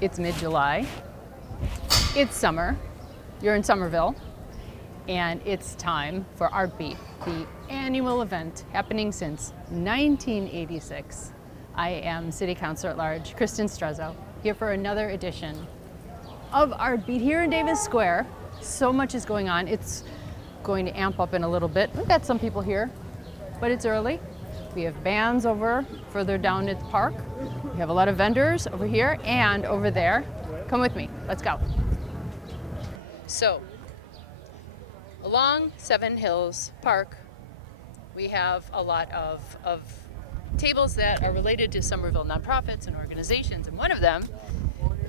It's mid-July. It's summer. You're in Somerville. And it's time for ArtBeat, the annual event happening since 1986. I am City Councilor at Large, Kristen Strezo, here for another edition of ArtBeat here in Davis Square. So much is going on. It's going to amp up in a little bit. We've got some people here, but it's early. We have bands over further down at the park. We have a lot of vendors over here and over there. Come with me, let's go. So, along Seven Hills Park, we have a lot of tables that are related to Somerville nonprofits and organizations, and one of them,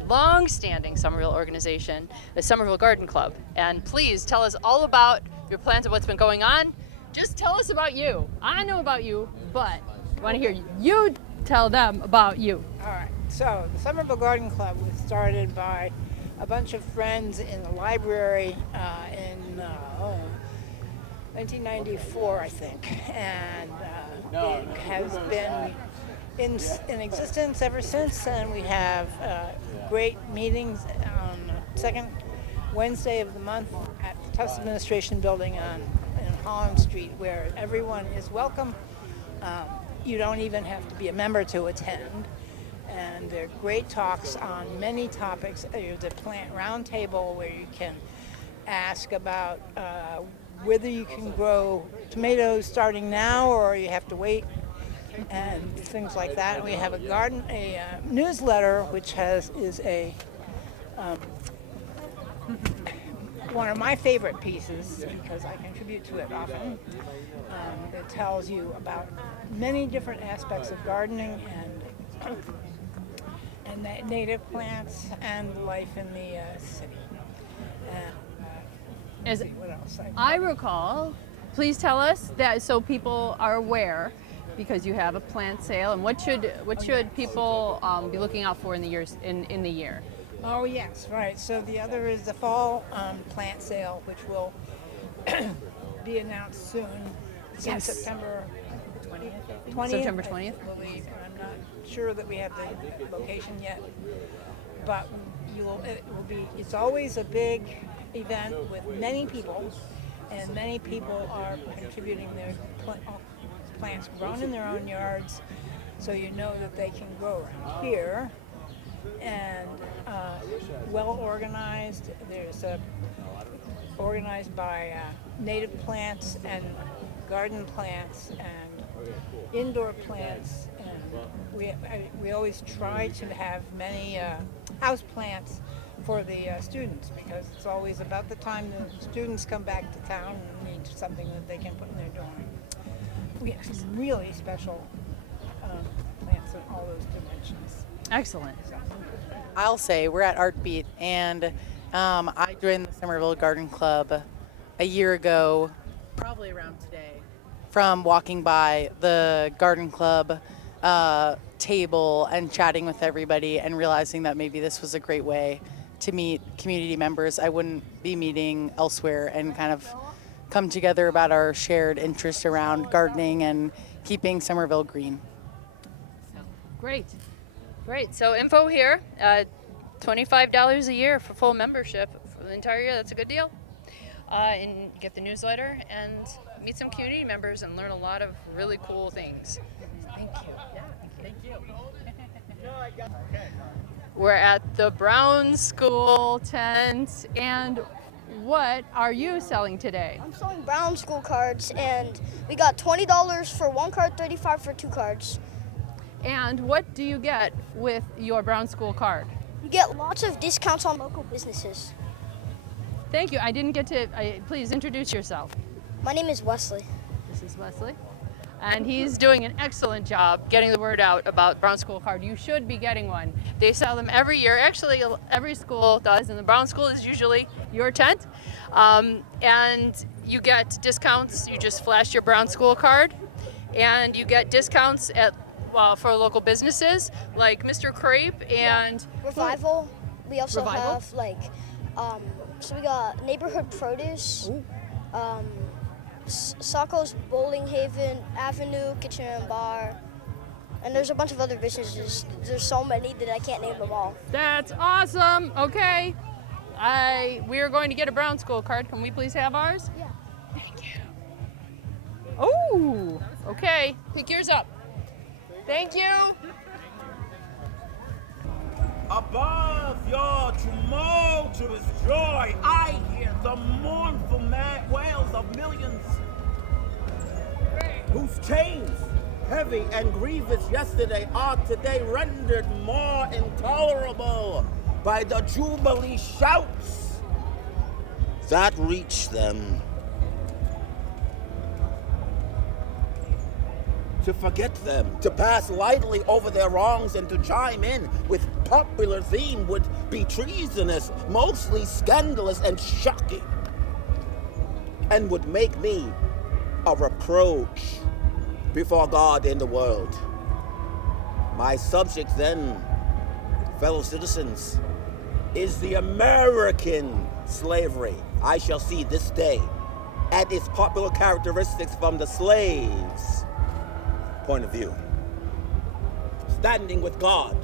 long-standing Somerville organization, the Somerville Garden Club. And please tell us all about your plans and what's been going on. Just tell us about you. I know about you, but I want to hear you tell them about you. All right, so the Somerville Garden Club was started by a bunch of friends in the library in 1994, I think, and it has been in existence ever since, and we have great meetings on the second Wednesday of the month at the Tufts Administration Building in Holland Street, where everyone is welcome. You don't even have to be a member to attend. And there are great talks on many topics. There's a plant roundtable where you can ask about whether you can grow tomatoes starting now or you have to wait, and things like that. And we have a newsletter which is one of my favorite pieces because I contribute to it often. It tells you about many different aspects of gardening and native plants and life in the city. As what else? I recall, please tell us that so people are aware, because you have a plant sale, and what should people be looking out for in the year? Oh yes, right. So the other is the fall plant sale, which will be announced soon. It's in September 20th. September 20th. I believe. I'm not sure that we have the location yet, but it's always a big event with many people, and many people are contributing their plants grown in their own yards, so you know that they can grow around here. And well organized. There's organized by native plants and garden plants and indoor plants. And we always try to have many house plants for the students, because it's always about the time the students come back to town and need something that they can put in their dorm. We have some really special plants in all those dimensions. Excellent. I'll say we're at ArtBeat, and I joined the Somerville Garden Club a year ago, probably around today, from walking by the garden club table and chatting with everybody and realizing that maybe this was a great way to meet community members I wouldn't be meeting elsewhere and kind of come together about our shared interest around gardening and keeping Somerville green. Great. So info here, $25 a year for full membership for the entire year. That's a good deal. And get the newsletter and meet some community members and learn a lot of really cool things. Thank you. Yeah, thank you. We're at the Brown School tent, and what are you selling today? I'm selling Brown School cards, and we got $20 for one card, $35 for two cards. And what do you get with your Brown School card? You get lots of discounts on local businesses. Thank you. I didn't get to, please introduce yourself. My name is Wesley. This is Wesley. And he's doing an excellent job getting the word out about Brown School card. You should be getting one. They sell them every year. Actually, every school does, and the Brown School is usually your tent. And you get discounts. You just flash your Brown School card, and you get discounts at for local businesses like Mr. Crepe and Revival. We also Revival? have so we got Neighborhood Produce, Sacco's Bowling Haven, Avenue Kitchen and Bar, And there's a bunch of other businesses. There's so many that I can't name them all. That's awesome. Okay. We are going to get a Brown School card. Can we please have ours? Yeah. Thank you. Oh, okay. Pick yours up. Thank you. Above your tumultuous joy, I hear the mournful wails of millions whose chains, heavy and grievous yesterday, are today rendered more intolerable by the jubilee shouts that reach them. To forget them, to pass lightly over their wrongs, and to chime in with popular theme would be treasonous, mostly scandalous and shocking, and would make me a reproach before God and the world. My subject then, fellow citizens, is the American slavery. I shall see this day at its popular characteristics from the slave's point of view. Standing with God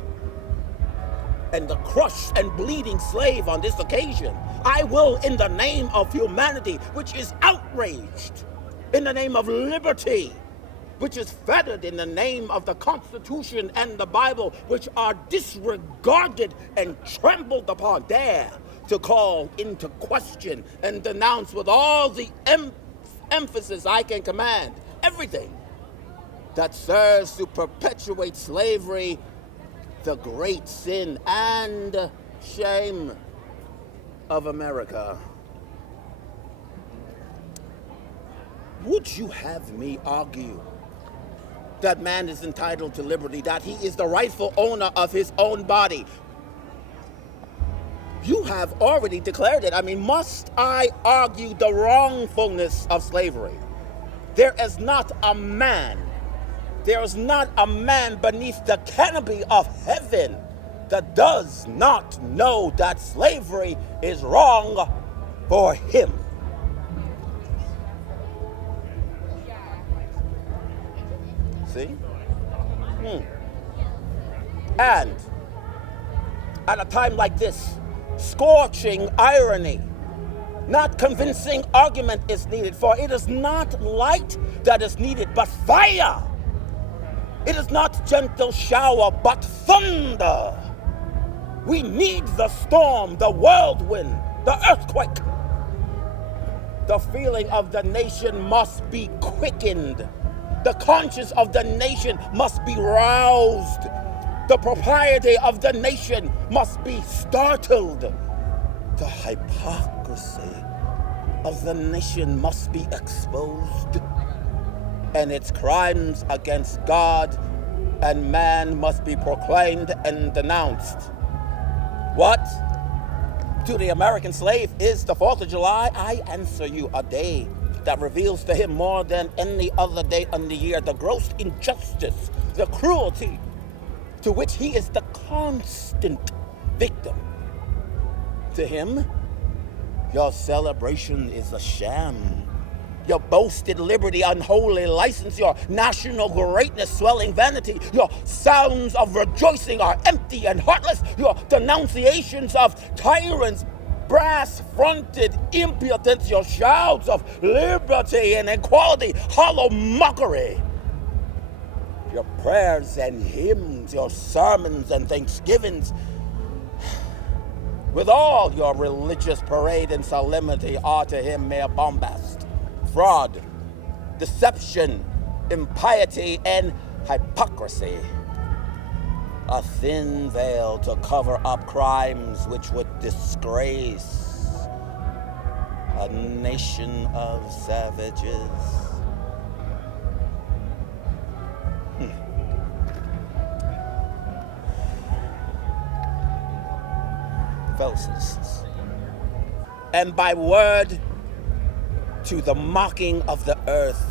and the crushed and bleeding slave on this occasion, I will, in the name of humanity, which is outraged, in the name of liberty, which is fettered, in the name of the Constitution and the Bible, which are disregarded and trampled upon, dare to call into question and denounce with all the emphasis I can command everything that serves to perpetuate slavery, the great sin and shame of America. Would you have me argue that man is entitled to liberty, that he is the rightful owner of his own body? You have already declared it. I mean, must I argue the wrongfulness of slavery? There is not a man beneath the canopy of heaven that does not know that slavery is wrong for him. See? And at a time like this, scorching irony, not convincing argument is needed, for it is not light that is needed, but fire. It is not gentle shower, but thunder. We need the storm, the whirlwind, the earthquake. The feeling of the nation must be quickened. The conscience of the nation must be roused. The propriety of the nation must be startled. The hypocrisy of the nation must be exposed. And its crimes against God and man must be proclaimed and denounced. What to the American slave is the 4th of July? I answer you, a day that reveals to him more than any other day in the year the gross injustice, the cruelty to which he is the constant victim. To him, your celebration is a sham. Your boasted liberty, unholy license, your national greatness, swelling vanity, your sounds of rejoicing are empty and heartless. Your denunciations of tyrants, brass-fronted impudence, your shouts of liberty and equality, hollow mockery. Your prayers and hymns, your sermons and thanksgivings, with all your religious parade and solemnity, are to him mere bombast, fraud, deception, impiety, and hypocrisy. A thin veil to cover up crimes which would disgrace a nation of savages. Fellow citizens, and by word to the mocking of the earth,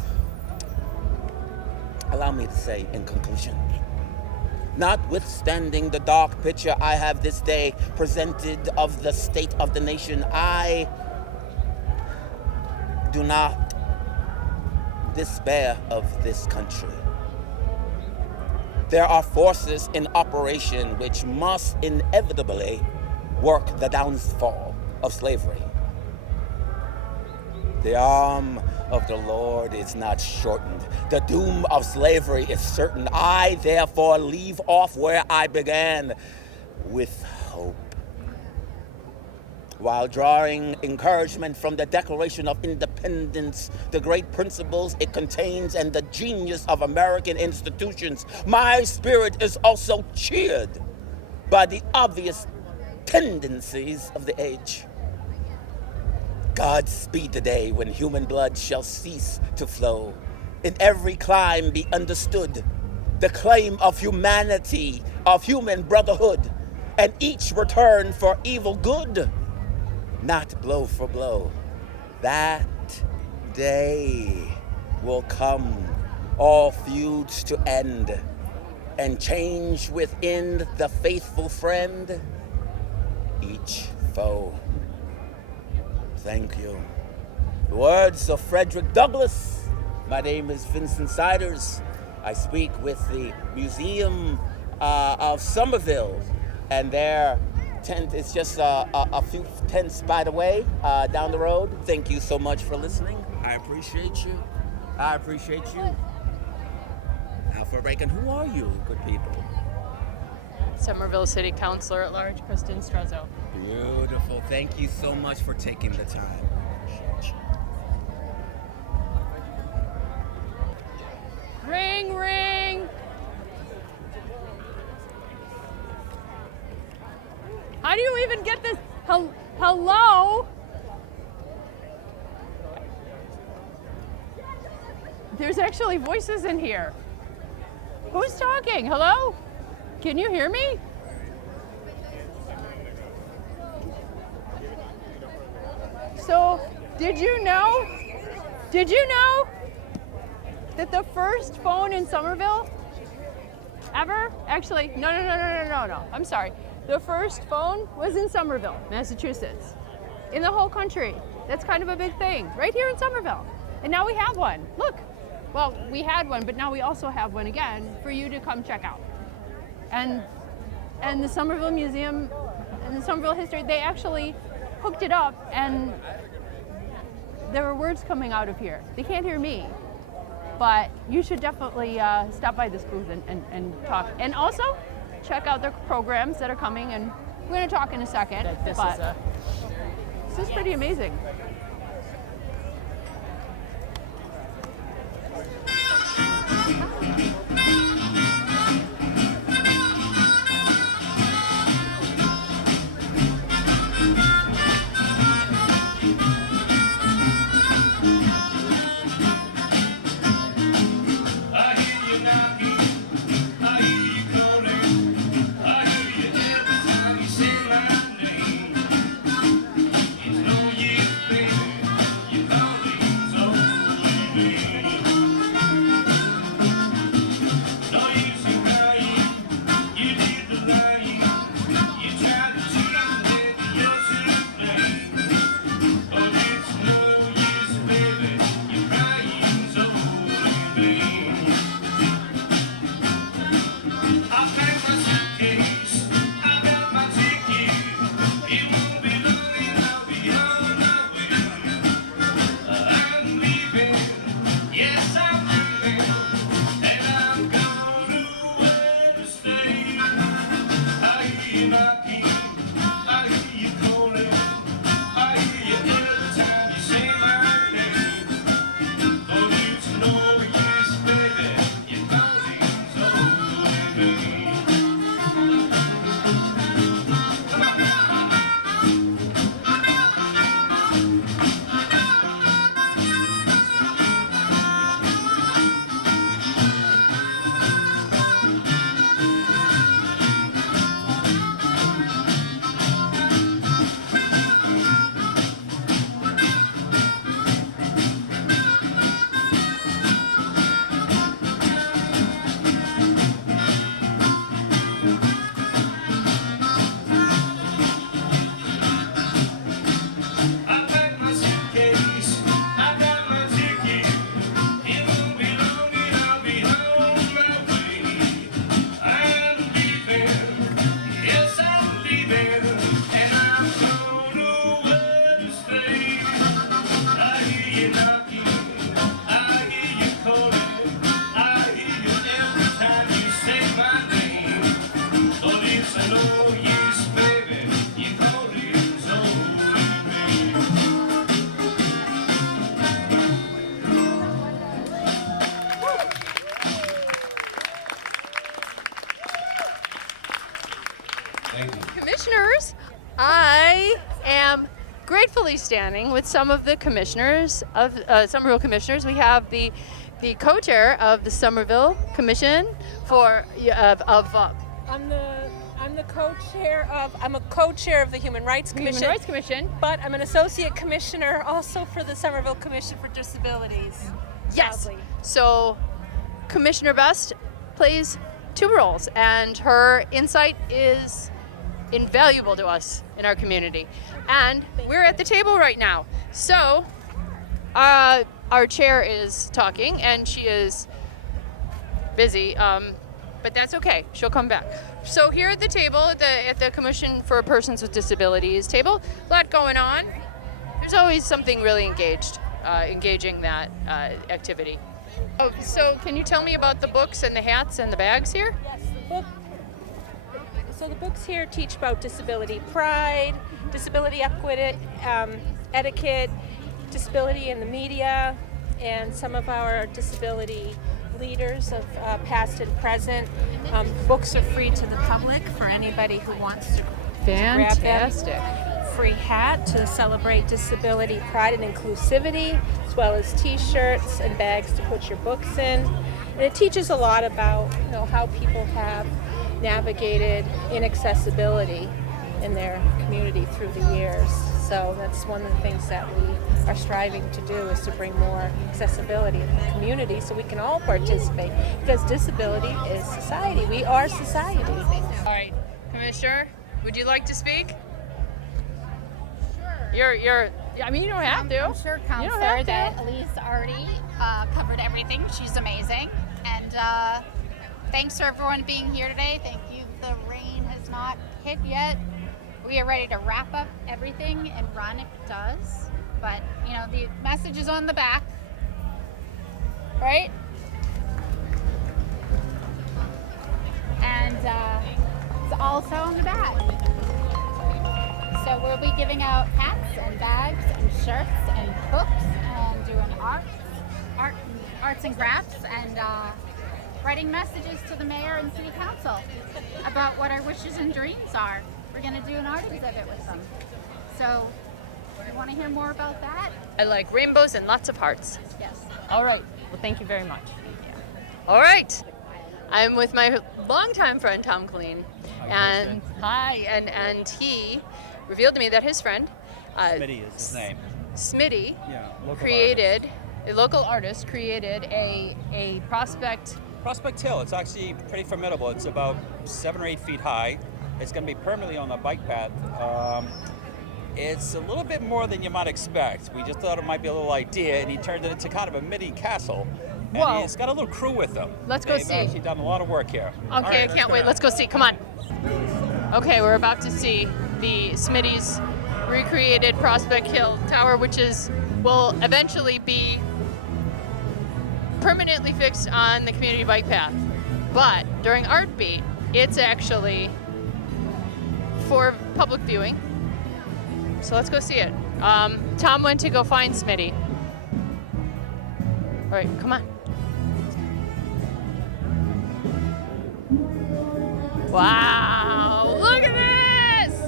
allow me to say in conclusion, notwithstanding the dark picture I have this day presented of the state of the nation, I do not despair of this country. there are forces in operation which must inevitably work the downfall of slavery. The arm of the Lord is not shortened. The doom of slavery is certain. I therefore leave off where I began, with hope. While drawing encouragement from the Declaration of Independence, the great principles it contains, and the genius of American institutions, my spirit is also cheered by the obvious tendencies of the age. God speed the day when human blood shall cease to flow. In every clime be understood the claim of humanity, of human brotherhood, and each return for evil good, not blow for blow. That day will come, all feuds to end, and change within the faithful friend each foe. Thank you. The words of Frederick Douglass. My name is Vincent Siders. I speak with the Museum of Somerville, and their tent is just a few tents by the way, down the road. Thank you so much for listening. I appreciate you. I appreciate you. Now for Reagan, who are you, good people? Somerville City Councilor at Large, Kristen Strezo. Beautiful. Thank you so much for taking the time. Ring, ring. How do you even get this? Hello? There's actually voices in here. Who's talking? Hello? Can you hear me? So, did you know that the first phone in Somerville ever, actually, no, I'm sorry. The first phone was in Somerville, Massachusetts. In the whole country. That's kind of a big thing, right here in Somerville. And now we have one. Look, well, we had one, but now we also have one again for you to come check out. And the Somerville Museum and the Somerville History, they actually hooked it up, and there were words coming out of here. They can't hear me, but you should definitely stop by this booth and talk. And also, check out the programs that are coming, and we're going to talk in a second. This is pretty amazing. Say my name. You know you've been gratefully standing with some of the commissioners of Somerville commissioners. We have the co-chair of the Somerville Commission for I'm the co-chair of the Human Rights Commission. Human Rights Commission. But I'm an associate commissioner also for the Somerville Commission for Disabilities. Yes. Sadly. So Commissioner Best plays two roles, and her insight is invaluable to us in our community. And we're at the table right now. So our chair is talking, and she is busy, but that's okay. She'll come back. So here at the table, at the Commission for Persons with Disabilities table, a lot going on. There's always something really engaging that activity. Oh, so can you tell me about the books and the hats and the bags here? Yes, the books here teach about disability pride, disability equity, etiquette, disability in the media, and some of our disability leaders of past and present. Books are free to the public for anybody who wants to grab them. Fantastic. Free hat to celebrate disability pride and inclusivity, as well as t-shirts and bags to put your books in. And it teaches a lot about how people have navigated inaccessibility in their community through the years. So that's one of the things that we are striving to do, is to bring more accessibility in the community so we can all participate, because disability is society. We are society. All right, Commissioner, would you like to speak? Sure. I mean, you don't have to. I'm sure, Councilor, that Elise already covered everything. She's amazing. And thanks for everyone being here today. Thank you. The rain has not hit yet. We are ready to wrap up everything and run if it does. But, the message is on the back, right? And it's also on the back. So we'll be giving out hats and bags and shirts and books and doing arts and crafts and writing messages to the mayor and city council about what our wishes and dreams are. We're going to do an art exhibit with them. So you want to hear more about that? I like rainbows and lots of hearts. Yes. All right. Well, thank you very much. All right. I'm with my longtime friend Tom Colleen, and he revealed to me that his friend Smitty is his name. Smitty Yeah, local artist created a Prospect Hill. It's actually pretty formidable. It's about 7 or 8 feet high. It's going to be permanently on the bike path. It's a little bit more than you might expect. We just thought it might be a little idea, and he turned it into kind of a mini castle. And Whoa. he's got a little crew with him. Let's go see. They've actually done a lot of work here. Okay, I can't wait. Let's go see. Come on. Okay, we're about to see the Smitty's recreated Prospect Hill Tower, which will eventually be permanently fixed on the community bike path. But during ArtBeat, it's actually for public viewing. So let's go see it. Tom went to go find Smitty. All right, come on. Wow, look at this!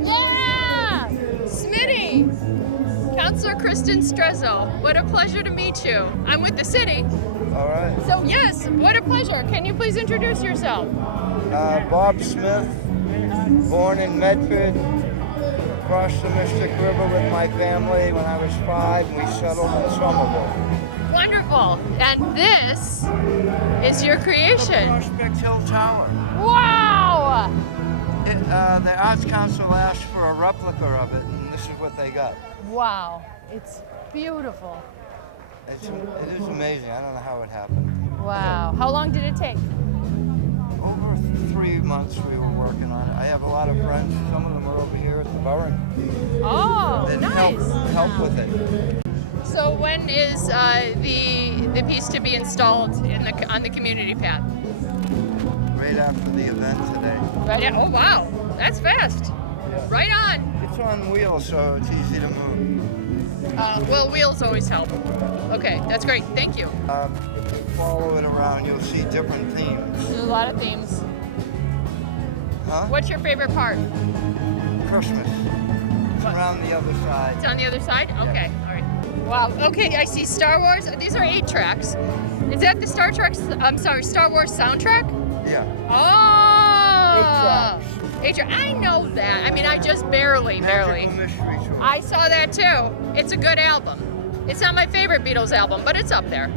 Laura! Smitty! Councilor Kristen Strezo, what a pleasure to meet you. I'm with the city. All right. So yes, what a pleasure. Can you please introduce yourself? Bob Smith, born in Medford, crossed the Mystic River with my family when I was 5, and we settled in Somerville. Wonderful. And this is your creation. Prospect Hill Tower. Wow! The Arts Council asked for a replica of it, and this is what they got. Wow, it's beautiful. It is amazing. I don't know how it happened. Wow. How long did it take? Over 3 months we were working on it. I have a lot of friends. Some of them are over here at the borough. Oh, That nice. help with it. So when is the piece to be installed on the community path? Right after the event today. Right. Yeah. Oh wow, that's fast. Yeah. Right on. It's on wheels, so it's easy to move. Well, wheels always help. Okay, that's great. Thank you. If you follow it around, you'll see different themes. There's a lot of themes. Huh? What's your favorite part? Christmas. It's around the other side. It's on the other side? Okay, all right. Wow, okay, I see Star Wars. These are 8 tracks. Is that the Star Wars soundtrack? Yeah. Oh! 8 tracks. I know that. I mean, I just barely. Magical Mystery Tour. I saw that too. It's a good album. It's not my favorite Beatles album, but it's up there.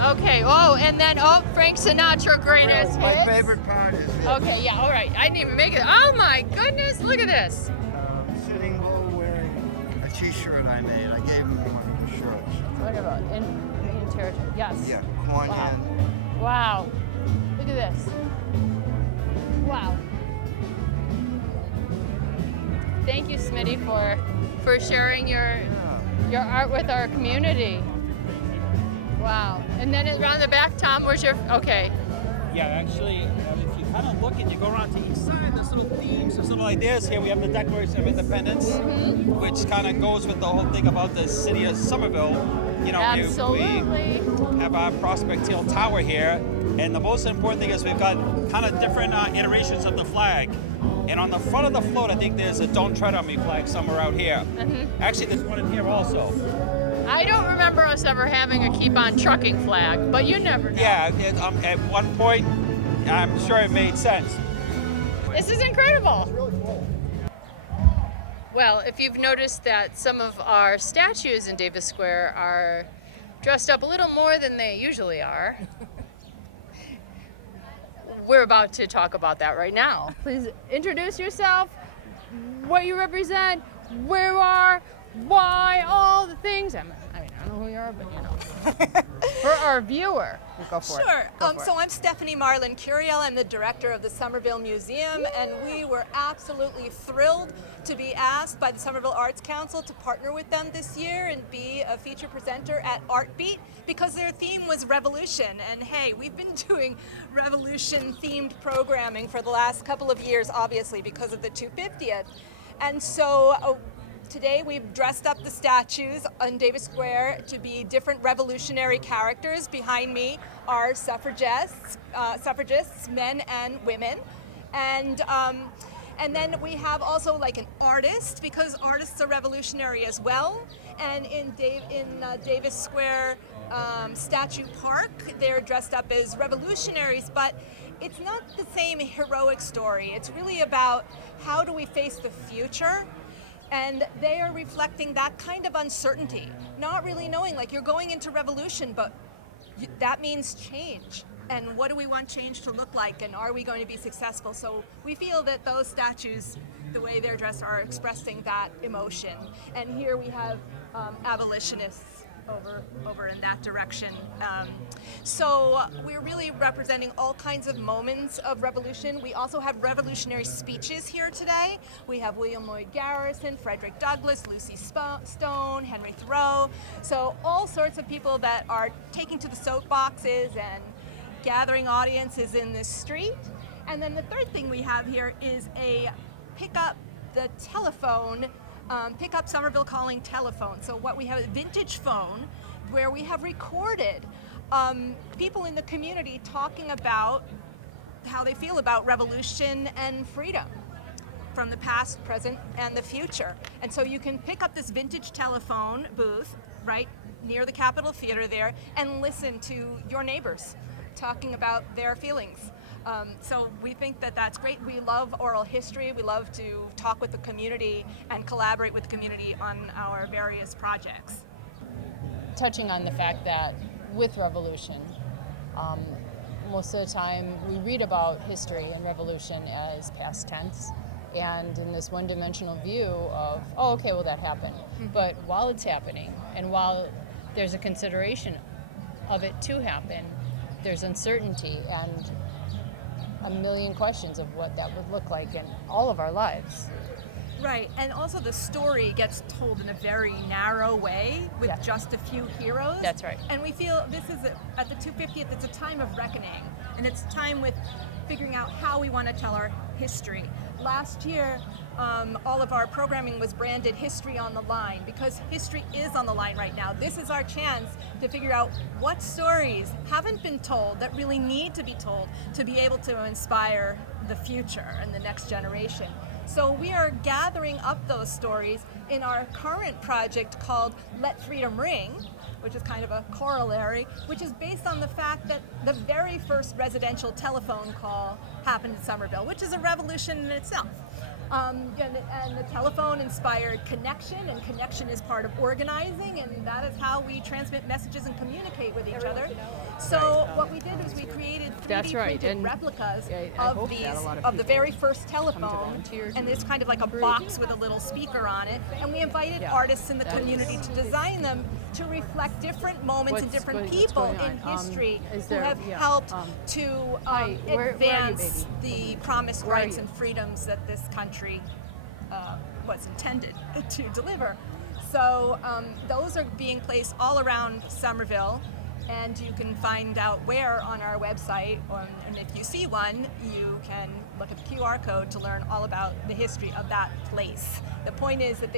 Okay, and then Frank Sinatra greatest hits. My favorite part is this. Okay, yeah, all right. I didn't even make it. Oh my goodness, look at this. Sitting Bull wearing a t-shirt I made. I gave him one of the shirts. What about in territory? Yes. Yeah, Quan Yin. Wow. Look at this. Wow. Thank you, Smitty, for sharing your art with our community. Wow. And then around the back, Tom, where's your, okay. Yeah, actually, if you kind of look and you go around to each side, there's little themes, there's little ideas. Here we have the Declaration of Independence, which kind of goes with the whole thing about the city of Somerville. You know, Absolutely. we have our Prospect Hill Tower here, and the most important thing is we've got kind of different iterations of the flag. And on the front of the float, I think there's a Don't Tread on Me flag somewhere out here. Actually, there's one in here also. I don't remember us ever having a Keep On Trucking flag, but you never know. Yeah, at one point, I'm sure it made sense. This is incredible. It's really cool. Well, if you've noticed that some of our statues in Davis Square are dressed up a little more than they usually are, we're about to talk about that right now. Please introduce yourself, what you represent, where you are, why, all the things. I mean, I don't know who you are, but you know. For our viewer, we'll go for it. Sure. So I'm Stephanie Marlin Curiel. I'm the director of the Somerville Museum, and we were absolutely thrilled to be asked by the Somerville Arts Council to partner with them this year and be a feature presenter at ArtBeat because their theme was revolution. And hey, we've been doing revolution-themed programming for the last couple of years, obviously, because of the 250th. And so today we've dressed up the statues on Davis Square to be different revolutionary characters. Behind me are suffragists, men and women. And then we have also like an artist, because artists are revolutionary as well. And in Davis Square Statue Park, they're dressed up as revolutionaries, but it's not the same heroic story. It's really about how do we face the future. And they are reflecting that kind of uncertainty, not really knowing, like you're going into revolution, but that means change. And what do we want change to look like, and are we going to be successful? So we feel that those statues, the way they're dressed, are expressing that emotion. And here we have abolitionists over in that direction. So we're really representing all kinds of moments of revolution. We also have revolutionary speeches here today. We have William Lloyd Garrison, Frederick Douglass, Lucy Stone, Henry Thoreau. So all sorts of people that are taking to the soapboxes and gathering audiences in this street. And then the third thing we have here is a pick up the telephone, pick up Somerville calling telephone. So what we have, a vintage phone where we have recorded people in the community talking about how they feel about revolution and freedom from the past, present, and the future. And so you can pick up this vintage telephone booth right near the Capitol Theater there and listen to your neighbors talking about their feelings. So we think that that's great. We love oral history. We love to talk with the community and collaborate with the community on our various projects. Touching on the fact that with revolution, most of the time we read about history and revolution as past tense, and in this one-dimensional view of, oh, okay, well, that happened. But while it's happening, and while there's a consideration of it to happen, there's uncertainty and a million questions of what that would look like in all of our lives. Right, and also the story gets told in a very narrow way with just a few heroes. That's right. And we feel this is, at the 250th, it's a time of reckoning, and it's time with figuring out how we want to tell our history. Last year, all of our programming was branded History on the Line, because history is on the line right now. This is our chance to figure out what stories haven't been told that really need to be told to be able to inspire the future and the next generation. So we are gathering up those stories in our current project called Let Freedom Ring, which is kind of a corollary, which is based on the fact that the very first residential telephone call happened in Somerville, which is a revolution in itself. And the telephone inspired connection, and connection is part of organizing, and that is how we transmit messages and communicate with each other. So what we did was we created 3D printed replicas of the very first telephone, and it's kind of like a box with a little speaker on it, and we invited artists in the community to design them to reflect different moments and different people in history who have helped to advance the promised rights and freedoms that this country was intended to deliver. So those are being placed all around Somerville, and you can find out where on our website, and if you see one, you can look at the QR code to learn all about the history of that place. The point is that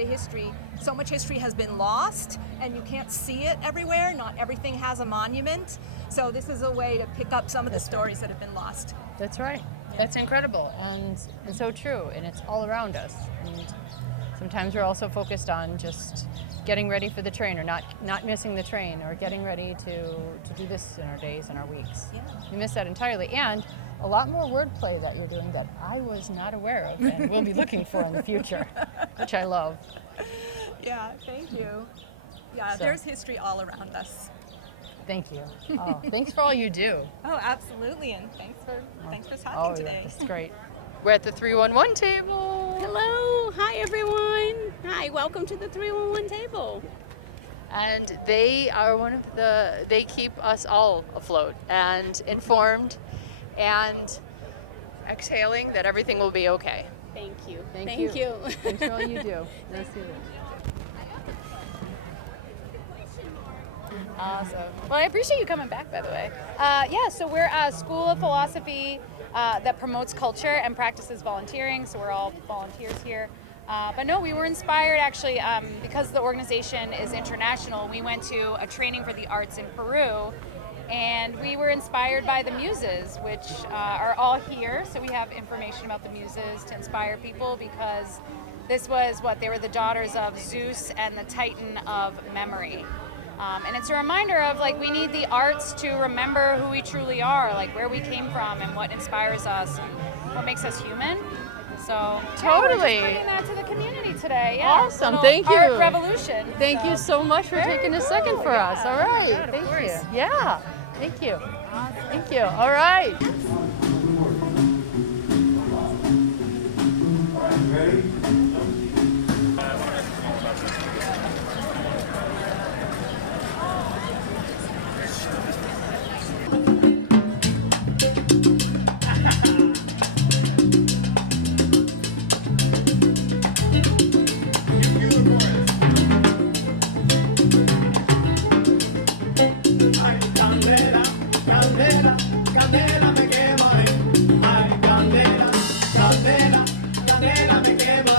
so much history has been lost, and you can't see it everywhere. Not everything has a monument. So this is a way to pick up some of the stories that have been lost. That's right. That's incredible and so true, and it's all around us. And sometimes we're also focused on just getting ready for the train, or not missing the train, or getting ready to do this in our days and our weeks. Yeah. We miss that entirely, and a lot more wordplay that you're doing that I was not aware of, and we'll be looking for in the future, which I love. Yeah, thank you. Yeah, there's history all around us. Thank you. Oh, thanks for all you do. Oh, absolutely, and thanks for talking today. Yeah, that's great. We're at the 311 table. Hello, hi everyone. Hi, welcome to the 311 table. And they are they keep us all afloat and informed and exhaling that everything will be okay. Thank you. Thank you. Thanks for all you do. Nice to meet you. Awesome. Well, I appreciate you coming back, by the way. So we're a school of philosophy that promotes culture and practices volunteering, so we're all volunteers here. But no, we were inspired actually because the organization is international. We went to a training for the arts in Peru, and we were inspired by the muses, which are all here. So we have information about the muses to inspire people, because this was they were the daughters of Zeus and the Titan of memory. And it's a reminder of we need the arts to remember who we truly are, where we came from and what inspires us and what makes us human. So totally, we're just bringing that to the community today. Yeah, awesome, thank you. Art revolution. Thank you so much for taking a second for us. All right, yeah, thank you. Yeah, thank you. Awesome. Thank you. All right. Ready? Candela me quemo, ay, candela, candela, candela me quemo,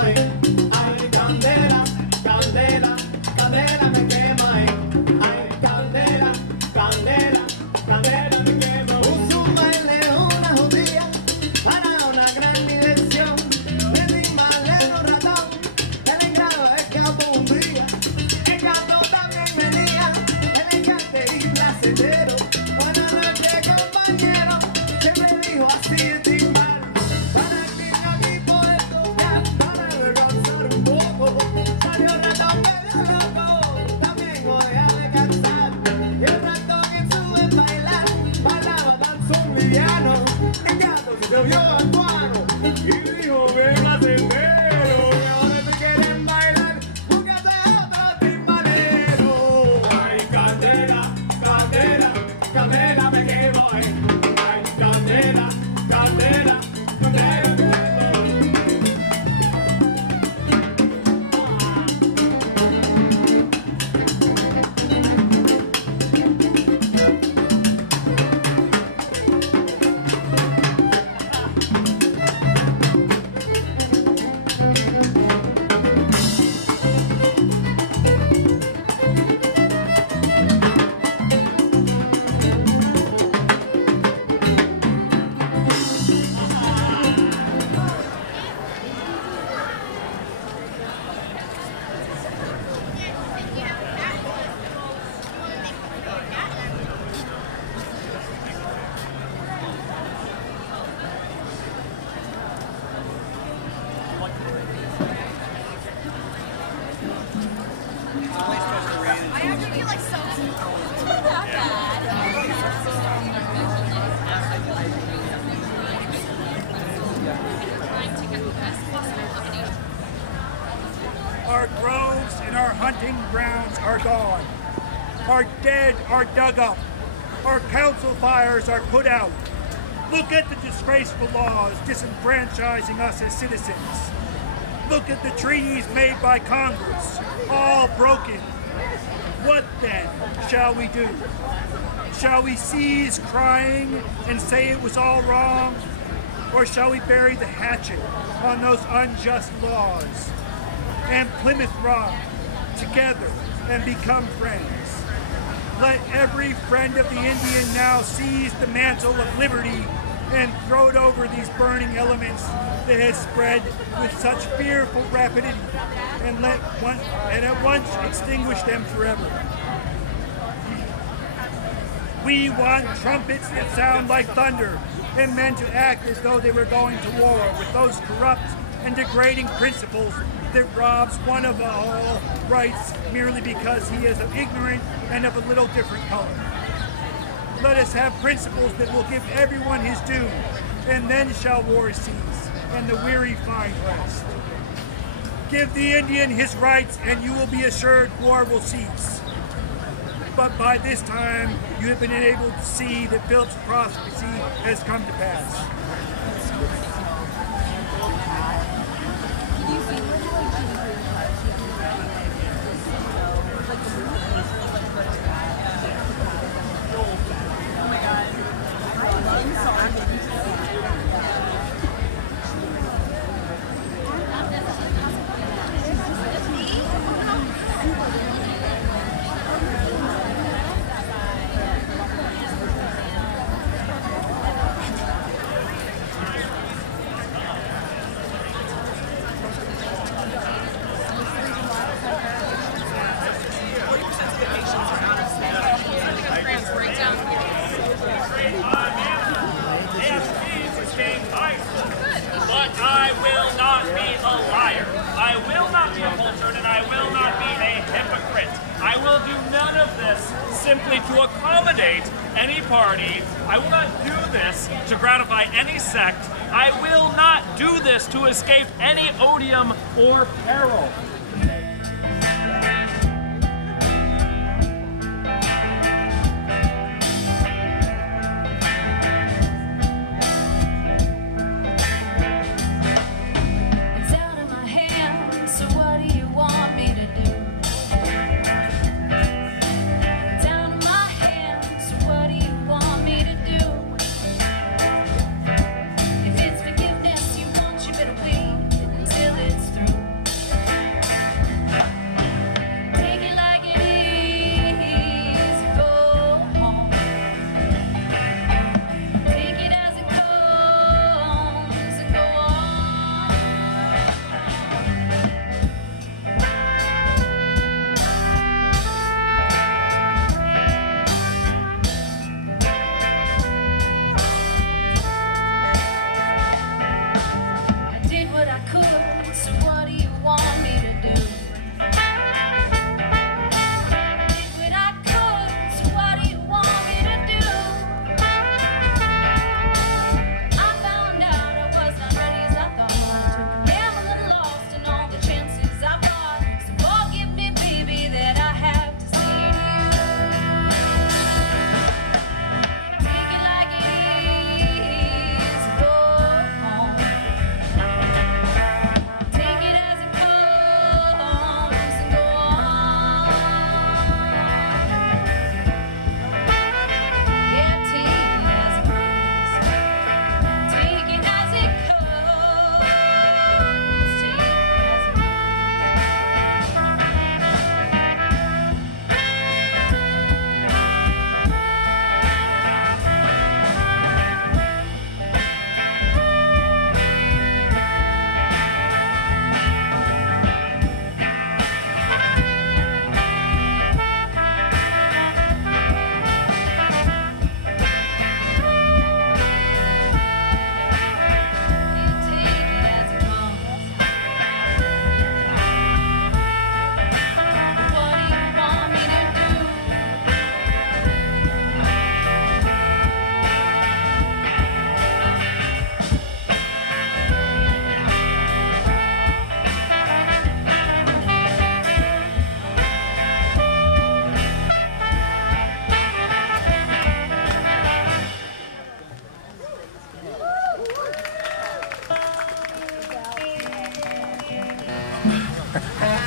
Our groves and our hunting grounds are gone. Our dead are dug up. Our council fires are put out. Look at the disgraceful laws disenfranchising us as citizens. Look at the treaties made by Congress, all broken. What then shall we do? Shall we cease crying and say it was all wrong? Or shall we bury the hatchet on those unjust laws and Plymouth Rock together and become friends? Let every friend of the Indian now seize the mantle of liberty and throw it over these burning elements that has spread with such fearful rapidity and at once extinguish them forever. We want trumpets that sound like thunder and men to act as though they were going to war with those corrupt and degrading principles that robs one of all rights merely because he is ignorant and of a little different color. Let us have principles that will give everyone his due, and then shall war cease, and the weary find rest. Give the Indian his rights, and you will be assured war will cease. But by this time, you have been able to see that Philip's prophecy has come to pass. But I will not be a liar. I will not be a vulture, and I will not be a hypocrite. I will do none of this simply to accommodate any party. I will not do this to gratify any sect. I will not do this to escape any odium or peril.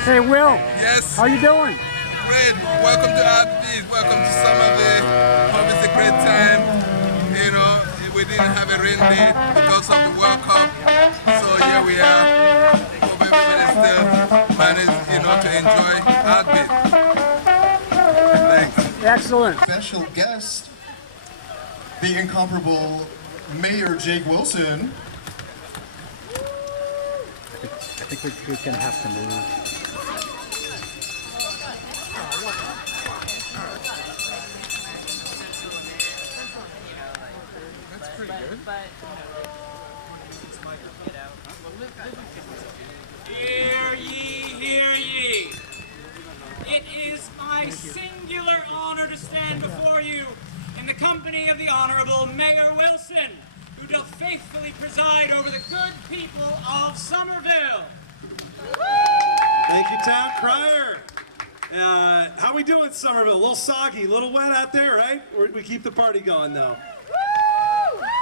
Hey, Will. Yes. How you doing? Great. Welcome to ArtBeat. Welcome to Somerville. Hope it's a great time. You know, we didn't have a rain day because of the World Cup. So here we are. Hope everybody still managed, to enjoy ArtBeat. Thanks. Excellent. Special guest, the incomparable Mayor Jake Wilson. I think we're going to have to move. That's pretty good. Hear ye, hear ye. It is my singular honor to stand before you in the company of the Honorable Mayor Wilson, who doth faithfully preside over the good people of Somerville. Thank you, Town Crier. How we doing, Somerville? A little soggy, a little wet out there, right? We keep the party going, though.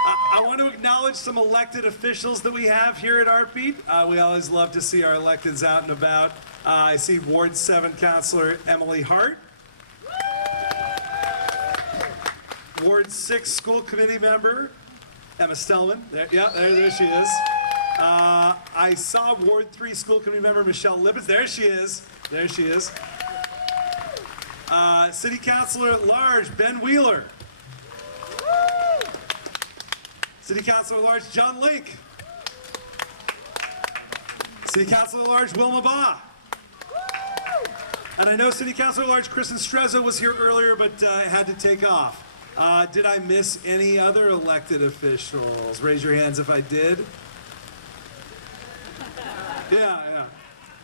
I want to acknowledge some elected officials that we have here at ArtBeat. We always love to see our electeds out and about. I see Ward 7 Councilor Emily Hart. Ward 6 School Committee member Emma Stellman. There she is. I saw Ward 3 School Committee member Michelle Lippitz. There she is. City Councilor at Large Ben Wheeler. City Councilor at Large John Link. City Councilor at Large Wilma Baugh. And I know City Councilor at Large Kristen Strezo was here earlier, but had to take off. Did I miss any other elected officials? Raise your hands if I did. Yeah.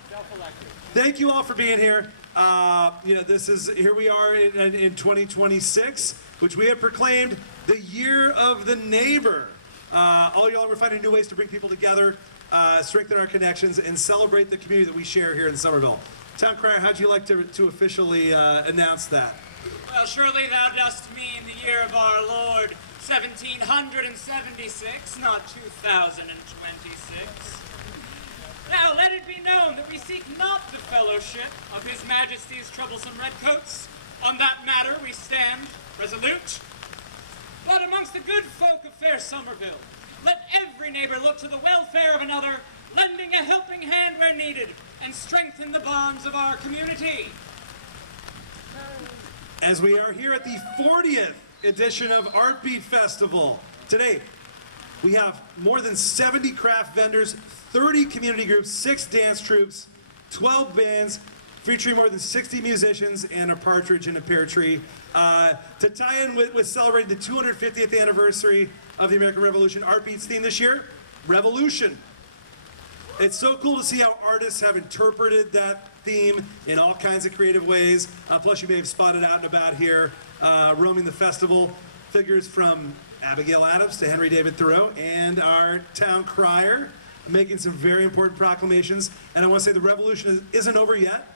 Self-elected. Thank you all for being here. Here we are in 2026, which we have proclaimed the year of the neighbor. All y'all, we're finding new ways to bring people together, strengthen our connections, and celebrate the community that we share here in Somerville. Town Crier, how'd you like to officially announce that? Well, surely thou dost mean the year of our Lord 1776, not 2026. Now let it be known that we seek not the fellowship of His Majesty's troublesome redcoats. On that matter we stand resolute. But amongst the good folk of fair Somerville, let every neighbor look to the welfare of another, lending a helping hand where needed, and strengthen the bonds of our community. As we are here at the 40th edition of ArtBeat Festival, today we have more than 70 craft vendors, 30 community groups, 6 dance troupes, 12 bands, featuring more than 60 musicians and a partridge in a pear tree. To tie in with celebrating the 250th anniversary of the American Revolution, ArtBeat's theme this year, Revolution. It's so cool to see how artists have interpreted that theme in all kinds of creative ways. Plus, you may have spotted out and about here, roaming the festival, figures from Abigail Adams to Henry David Thoreau, and our Town Crier, making some very important proclamations. And I want to say the revolution isn't over yet.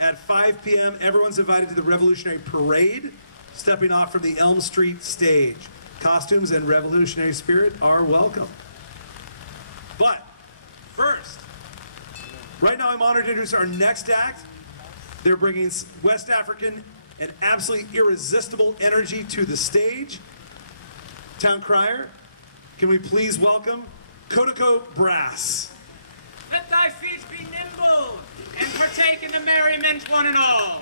At 5 p.m., everyone's invited to the Revolutionary Parade, stepping off from the Elm Street stage. Costumes and revolutionary spirit are welcome. But first, right now I'm honored to introduce our next act. They're bringing West African and absolutely irresistible energy to the stage. Town Crier, can we please welcome Kodako Brass. Let thy feet be nimble, and partake in the merriment one and all.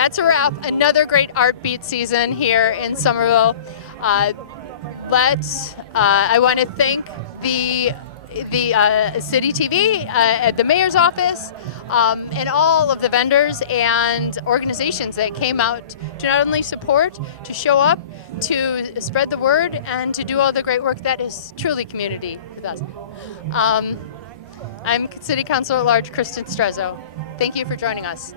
that's a wrap. Another great ArtBeat season here in Somerville. I want to thank the City TV, at the mayor's office, and all of the vendors and organizations that came out to not only support, to show up, to spread the word, and to do all the great work that is truly community with us. I'm City Councilor at Large Kristen Strezo. Thank you for joining us.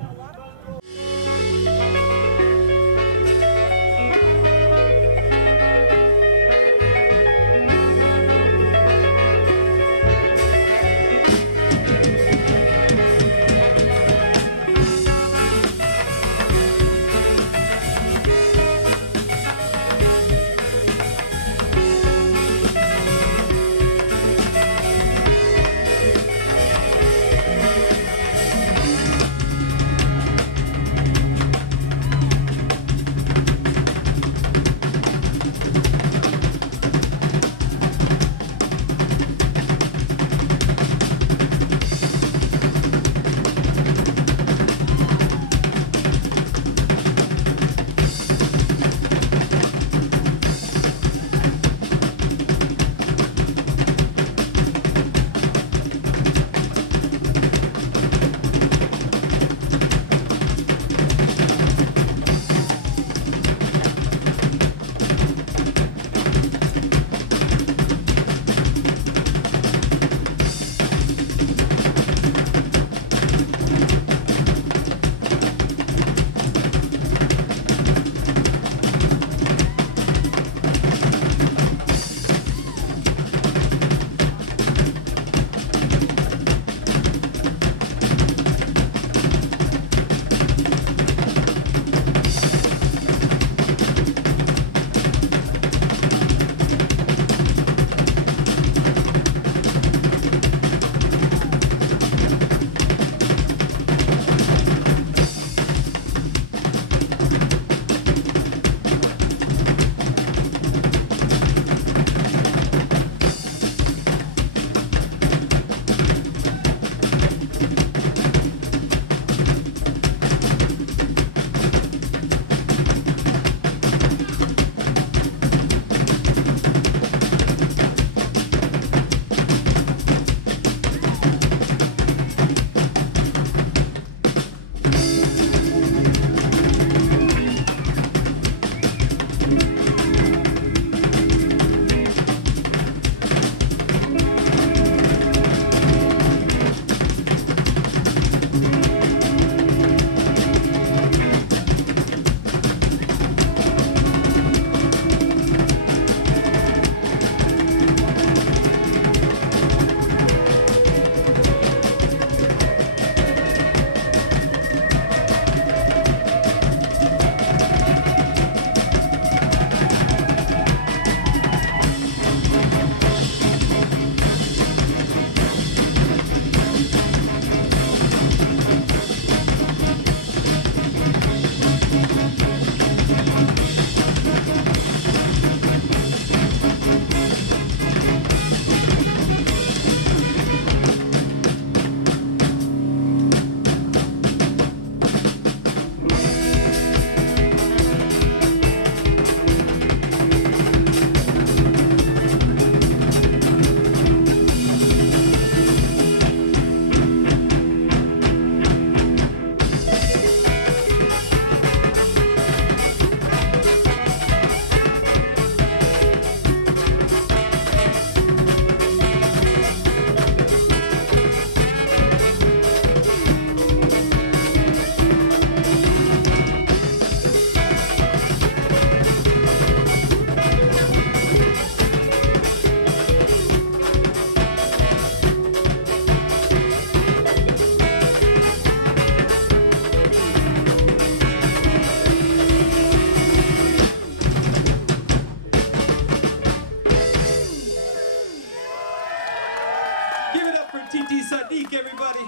TT Sadiq, everybody.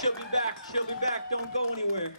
She'll be back. She'll be back. Don't go anywhere.